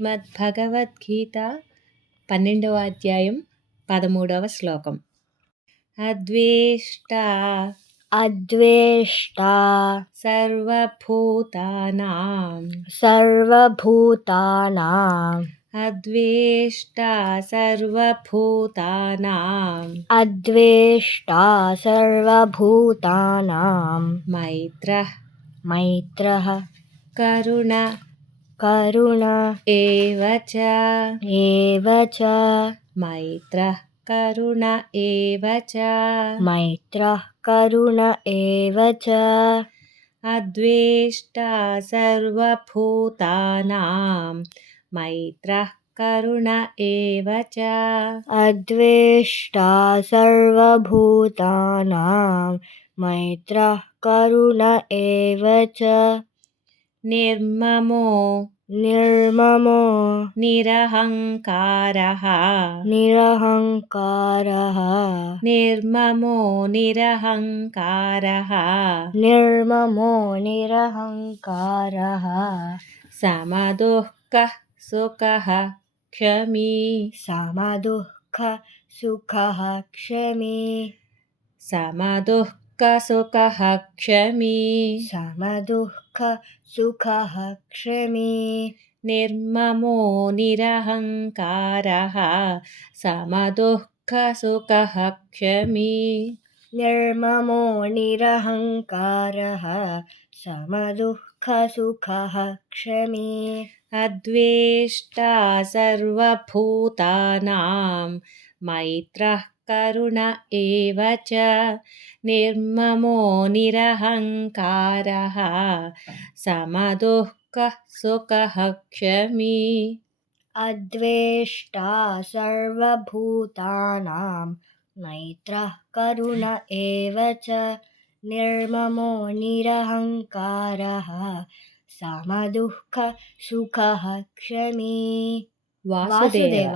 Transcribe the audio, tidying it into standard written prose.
శ్రీమద్భగవద్గీత 12వ అధ్యాయం 13వ శ్లోకం. అద్వేష్టా అద్వేష్టా సర్వభూతానాం సర్వభూతానాం అద్వేష్టా సర్వభూతానాం అద్వేష్టా సర్వభూతానాం మైత్రః మైత్రః కరుణ కరుణ ఏవ చ మైత్రః కరుణ ఏవ చ మైత్రః కరుణ ఏవ చ అద్వేష్టా సర్వభూతానాం మైత్రః కరుణ ఏవ చ అద్వేష్టా సర్వభూతానాం మైత్రః కరుణ ఏవ చ నిర్మమో నిరహంకారః నిర్మమో నిరహంకారః సమదుఃఖః సుఖః క్షమీ నిర్మమో నిరహంకారః సమదుఃఖసుఖః క్షమీ అద్వేష్టా సర్వభూతానాం మైత్రః కరుణ ఏవ చ నిర్మమో నిరహంకారః సమదుఃఖః సుఖః క్షమీ అద్వేష్టా సర్వభూతానాం మైత్రః కరుణ ఏవ చ నిర్మమో నిరహంకారః సమదుఃఖ సుఖః క్షమీ. వాసుదేవ.